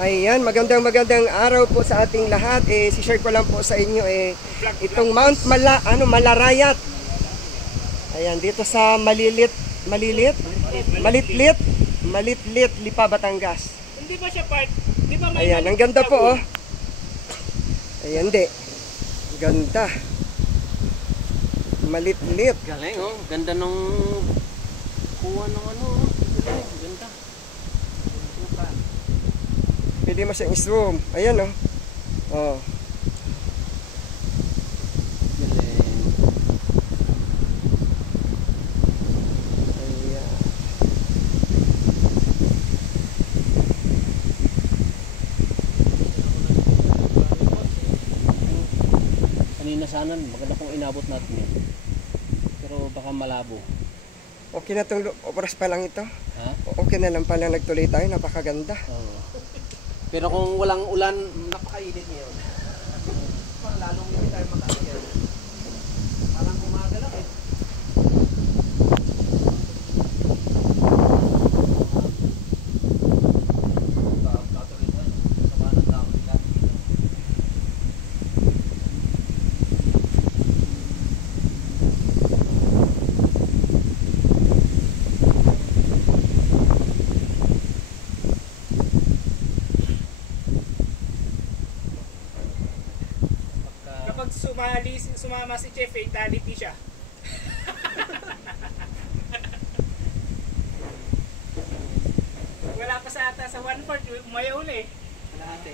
Ayan, magandang araw po sa ating lahat. Si-share ko lang po sa inyo itong Mount Malarayat. Ayan, dito sa Malitlit, Lipa, Batangas. Hindi ba siya part? Di ba may Ayan, ang ganda po oh. Ayan, di. Ganda. Malitlit. Galing oh, ganda nung kuha ng ano oh. Galing, ganda. Pwede mo siyang i-zoom. Ayan oh. Oh. Galing. Ayan. Kanina sana, maganda kung inabot natin yun. Pero baka malabo. Okay na itong oras pa lang ito. Ha? Okay na lang pala nagtuloy tayo. Napakaganda. Oo. Pero kung walang ulan, napakainit ngayon. Lalong hindi tayo makakaya. Parang umaga lang eh. kapag sumama si Chef, fatality siya. Wala pa sa ata sa 1/4, umayaw uli. Kalahati.